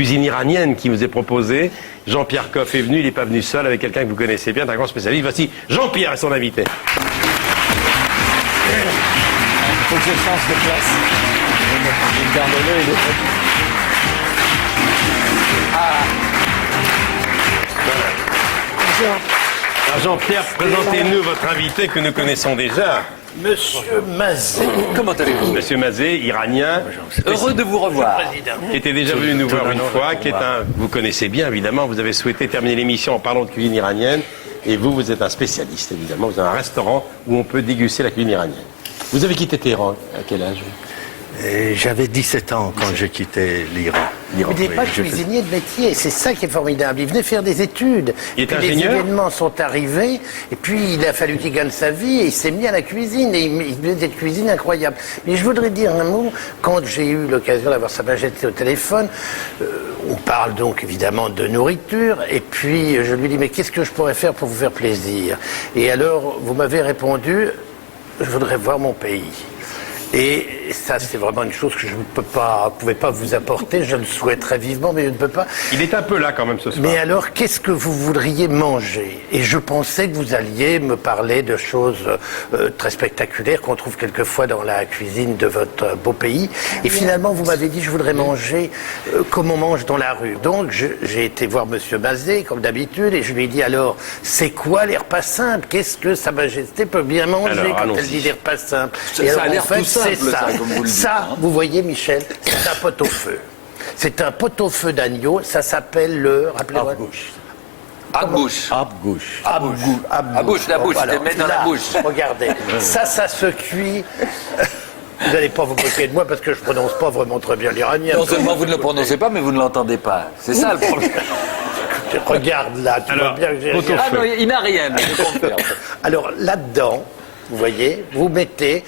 cuisine iranienne qui vous est proposée. Jean-Pierre Coff est venu, il n'est pas venu seul, avec quelqu'un que vous connaissez bien, un grand spécialiste. Voici Jean-Pierre et son invité. Il faut que je change de place. Garde-le et le fait. Alors Jean-Pierre, présentez-nous votre invité que nous connaissons déjà. Monsieur Mazet. Comment allez-vous? Monsieur Mazet, iranien, Heureux de vous revoir. qui était déjà venu nous voir une fois, qui est un... Vous connaissez bien, évidemment, vous avez souhaité terminer l'émission en parlant de cuisine iranienne, et vous êtes un spécialiste, évidemment. Vous avez un restaurant où on peut déguster la cuisine iranienne. Vous avez quitté Téhéran à quel âge? J'avais 17 ans quand j'ai quitté l'Iran. Il n'est pas cuisinier de métier, c'est ça qui est formidable. Il venait faire des études. Il est puis ingénieur. les événements sont arrivés, et puis il a fallu qu'il gagne sa vie, et il s'est mis à la cuisine, et il faisait des cuisines incroyables. Mais je voudrais dire un mot, quand j'ai eu l'occasion d'avoir Sa Majesté au téléphone, on parle donc évidemment de nourriture, et puis je lui dis, mais qu'est-ce que je pourrais faire pour vous faire plaisir? Et alors, vous m'avez répondu, je voudrais voir mon pays. Et ça, c'est vraiment une chose que je ne pouvais pas vous apporter. Je le souhaiterais vivement, mais je ne peux pas. Il est un peu là quand même ce soir. Mais alors, qu'est-ce que vous voudriez manger? Et je pensais que vous alliez me parler de choses très spectaculaires qu'on trouve quelquefois dans la cuisine de votre beau pays. Et finalement, vous m'avez dit, je voudrais manger comme on mange dans la rue. Donc, j'ai été voir Monsieur Mazet, comme d'habitude, et je lui ai dit, alors, c'est quoi les repas simples? Qu'est-ce que Sa Majesté peut bien manger Alors, quand allons-y. elle dit des repas simples? Ça Et alors, a l'air en fait, tout simple, c'est ça. comme vous le dites, Ça, hein. vous voyez, Michel, c'est un pot-au-feu. C'est un pot-au-feu d'agneau. Ça s'appelle le... Rappelez-moi. Abgouche. Abgouche. Abgouche, la bouche, Alors, te mets dans la là, bouche. Regardez, ça se cuit... Vous n'allez pas vous moquer de moi parce que je prononce pas vraiment très bien l'iranien. Non seulement vous ne le prononcez pas, mais vous ne l'entendez pas. C'est ça le problème. Regarde là, tu vois Alors, bien que j'ai pot-au-feu. rien. Ah non, il n'a rien. Je confirme. Alors là-dedans, vous voyez, vous mettez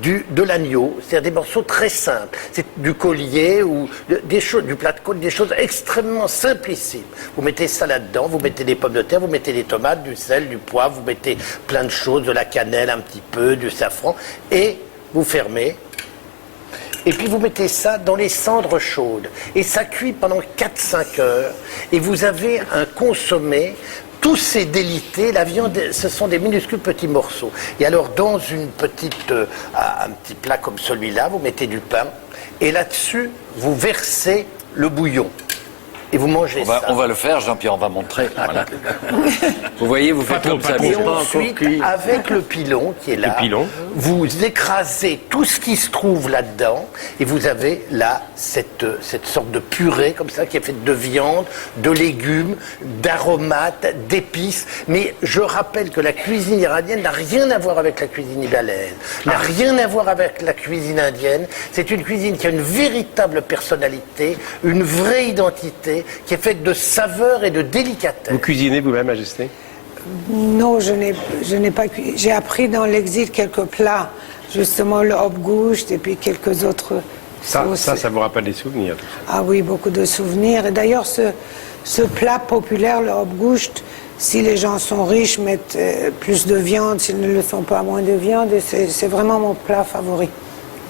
de l'agneau, c'est-à-dire des morceaux très simples. C'est du collier ou des choses, du plat de côte, des choses extrêmement simplissimes. Vous mettez ça là-dedans, vous mettez des pommes de terre, vous mettez des tomates, du sel, du poivre, vous mettez plein de choses, de la cannelle un petit peu, du safran, et vous fermez. Et puis vous mettez ça dans les cendres chaudes. Et ça cuit pendant 4-5 heures. Et vous avez un consommé. Tous ces délités, la viande, ce sont des minuscules petits morceaux. Et alors, dans un petit plat comme celui-là, vous mettez du pain. Et là-dessus, vous versez le bouillon. Et vous mangez ça. On va le faire, Jean-Pierre, on va montrer. Voilà. Vous voyez, vous faites comme ça. Et vous- ensuite, avec le pilon qui est là, Le pilon. vous écrasez tout ce qui se trouve là-dedans et vous avez là cette sorte de purée comme ça qui est faite de viande, de légumes, d'aromates, d'épices. Mais je rappelle que la cuisine iranienne n'a rien à voir avec la cuisine libanaise, n'a rien à voir avec la cuisine indienne. C'est une cuisine qui a une véritable personnalité, une vraie identité, qui est faite de saveurs et de délicatesse. Vous cuisinez vous-même, Majesté? Non, je n'ai pas cuit. J'ai appris dans l'exil quelques plats, justement le hopgoust et puis quelques autres sauces. Ça vous rappelle des souvenirs, tout ça. Ah oui, beaucoup de souvenirs. Et d'ailleurs, ce plat populaire, le hopgoust, si les gens sont riches, mettent plus de viande, s'ils ne le sont pas, moins de viande. Et c'est vraiment mon plat favori.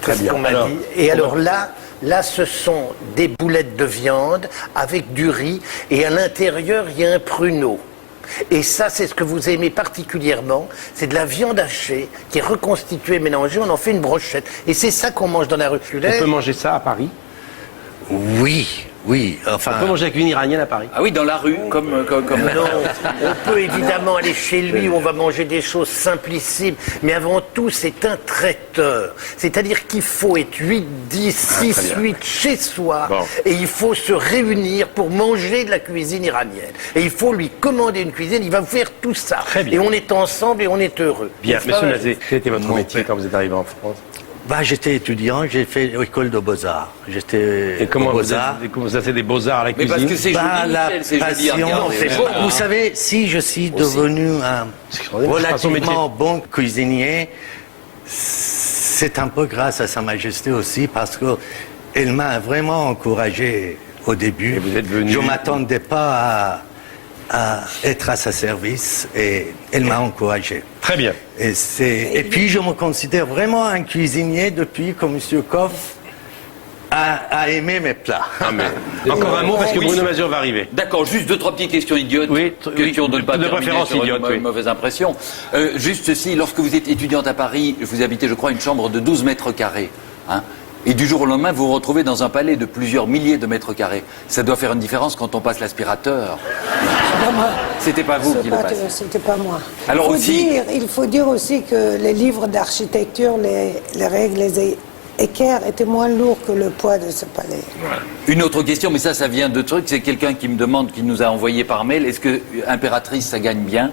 C'est ce qu'on m'a dit. Et alors là, ce sont des boulettes de viande avec du riz et à l'intérieur, il y a un pruneau. Et ça, c'est ce que vous aimez particulièrement. C'est de la viande hachée qui est reconstituée, mélangée. On en fait une brochette. Et c'est ça qu'on mange dans la rue. On peut manger ça à Paris? Oui, enfin... On peut manger la cuisine iranienne à Paris? Ah oui, dans la rue, comme... Non, on peut évidemment aller chez lui où on va manger des choses simplissimes, mais avant tout, c'est un traiteur. C'est-à-dire qu'il faut être 8, 10, 6, 8 chez soi, Bon. et il faut se réunir pour manger de la cuisine iranienne. Et il faut lui commander une cuisine, il va faire tout ça. Très bien. Et on est ensemble et on est heureux. Bien, N'est-ce pas, monsieur Mazet, quel était votre métier quand vous êtes arrivé en France? J'étais étudiant, j'ai fait l'école de Beaux-Arts. J'étais Et comment aux vous Beaux-Arts. avez fait des beaux-arts à la Mais cuisine? parce que c'est joli, La Michel, c'est joli à passion, regarder. c'est beau. Vous savez, si je suis devenu un extraordinaire. Son métier. relativement bon cuisinier, c'est un peu grâce à Sa Majesté aussi, parce qu'elle m'a vraiment encouragé au début. Et vous êtes venu- Je ne m'attendais pas à être à sa service et elle m'a encouragé. Très bien. Et puis je me considère vraiment un cuisinier depuis que M. Koff à aimer mes plats. Ah, mais... Encore un mot parce que Bruno Mazur va arriver. D'accord, juste 2-3 petites questions idiotes. Oui, Questions de ne pas de terminer préférence sur idiotes, une oui. mauvaise impression. Juste si, lorsque vous êtes étudiante à Paris, vous habitez, je crois, une chambre de 12 mètres carrés. Hein, et du jour au lendemain, vous vous retrouvez dans un palais de plusieurs milliers de mètres carrés. Ça doit faire une différence quand on passe l'aspirateur. Pas moi. C'était pas vous qui le passiez. C'était pas moi. Alors Il faut dire aussi que les livres d'architecture, les règles, les équerres étaient moins lourds que le poids de ce palais. Une autre question, mais ça vient de trucs. C'est quelqu'un qui me demande, qui nous a envoyé par mail, est-ce que impératrice, ça gagne bien?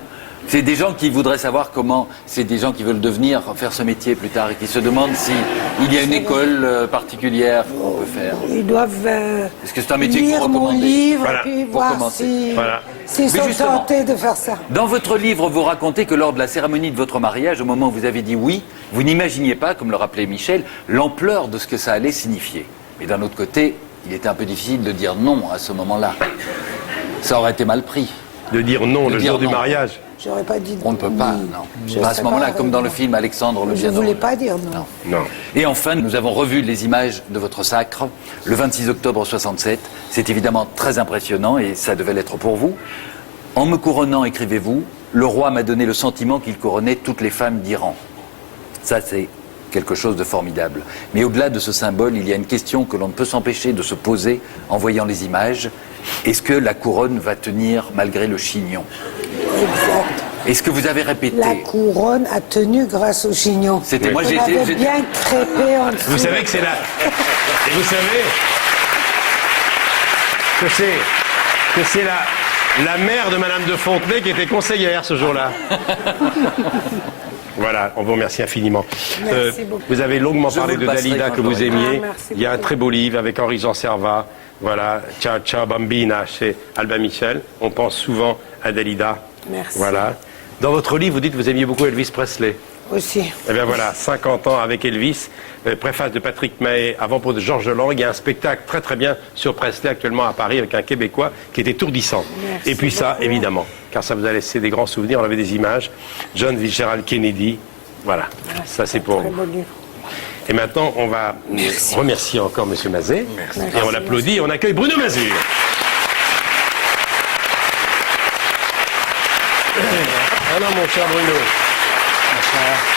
C'est des gens qui voudraient savoir comment, c'est des gens qui veulent devenir, faire ce métier plus tard et qui se demandent s'il y a une école particulière qu'on peut faire. Ils doivent Est-ce que c'est un métier que vous lire mon recommandez? livre Voilà, et puis pour voir commencer. Voilà. s'ils Mais sont justement, tentés de faire ça. Dans votre livre, vous racontez que lors de la cérémonie de votre mariage, au moment où vous avez dit oui, vous n'imaginiez pas, comme le rappelait Michel, l'ampleur de ce que ça allait signifier. Mais d'un autre côté, il était un peu difficile de dire non à ce moment-là. Ça aurait été mal pris. De dire non De le dire jour du non. mariage. J'aurais pas dit On ne peut pas, oui. non. Je Pas à sais ce moment-là, pas, comme dans le non. film Alexandre le Je Bienheureux. voulais pas dire non. Non. Et enfin, nous avons revu les images de votre sacre le 26 octobre 67. C'est évidemment très impressionnant et ça devait l'être pour vous. En me couronnant, écrivez-vous, le roi m'a donné le sentiment qu'il couronnait toutes les femmes d'Iran. Ça, c'est quelque chose de formidable. Mais au-delà de ce symbole, il y a une question que l'on ne peut s'empêcher de se poser en voyant les images. Est-ce que la couronne va tenir malgré le chignon? Exact. Est-ce que vous avez répété? La couronne a tenu grâce au chignon. C'était moi, On j'étais- avait bien crépé en dessous. Vous savez que c'est la... Et vous savez que c'est la mère de Madame de Fontenay qui était conseillère ce jour-là. Voilà, on vous remercie infiniment. Merci beaucoup. Vous avez longuement Je parlé vous de le passerai Dalida quand que vous j'aurai- aimiez. Ah, merci Il y a un beaucoup. très beau livre avec Henri-Jean Servat. Voilà, Ciao Ciao Bambina chez Albin Michel. On pense souvent à Dalida. Merci. Voilà. Dans votre livre, vous dites que vous aimiez beaucoup Elvis Presley. Aussi. Eh bien voilà, 50 ans avec Elvis, préface de Patrick Mahé, avant-propos de Georges Lang. Il y a un spectacle très très bien sur Presley actuellement à Paris avec un Québécois qui est étourdissant. Merci Et puis ça, beaucoup. évidemment, car ça vous a laissé des grands souvenirs, on avait des images. John Fitzgerald Kennedy, voilà, ça c'est pour Très vous. beau livre. Et maintenant, on va remercier encore M. Mazet. Et on l'applaudit, on accueille Bruno Mazur. Alors mon cher Bruno. Bonsoir.